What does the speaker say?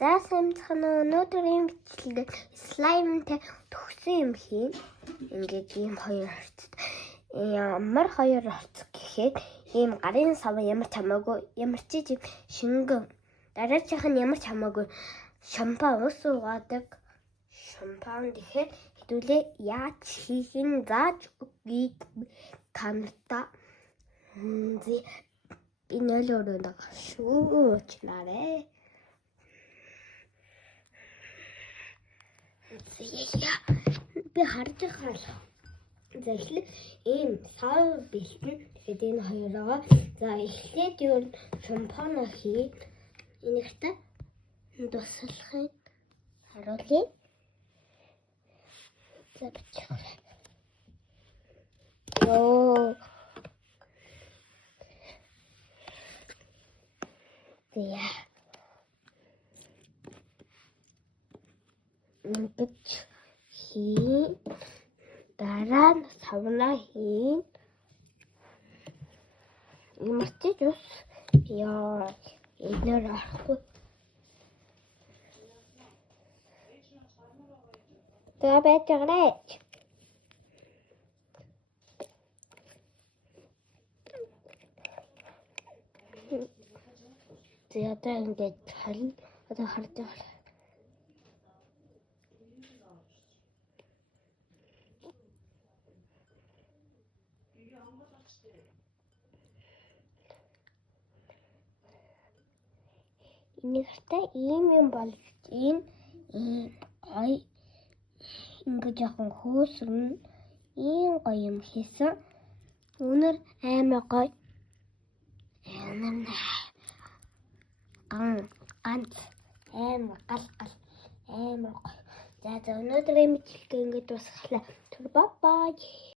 За самцхан өнөөдрийн бичлэг слаймтай төгсөн юм хийн. Ингээд ийм хоёр харцад. Ямар хоёр харцаг гэхэд ийм гарын сав ямар ч хамаагүй ямар ч юм шингэн. Дараачих нь ямар ч хамаагүй шампан ус уугадаг. Шампан тэгэхээр хэдүүлээ яаж хийх нь зааж өгье танарта. Би нөлөөрөө шүүчлаарэ. Би харж байгаа. За эхлээд ийм сав бэлтэн. Тэгээд энэ хоёроо за эхлээд юу шампан хий. Энийхтэй дуслахыг харуулъя. За бичих. Йоо. Яа. Ингээд хий. Дараа нь савнаа хий. Имэрчж ус яа. Эднэр арахгүй. За байтаграа. За ингээд харин одоо харж байгаа. Энийхтэй ийм юм болж ийм гой ингээд яхан хөөсрөн ийм гоё юм хийсэн. Өнөр аймаг гоё. Ганц аймаг гал аймаг. За өнөөдрийн мэдлэг ингээд дуусглаа. Түр бай.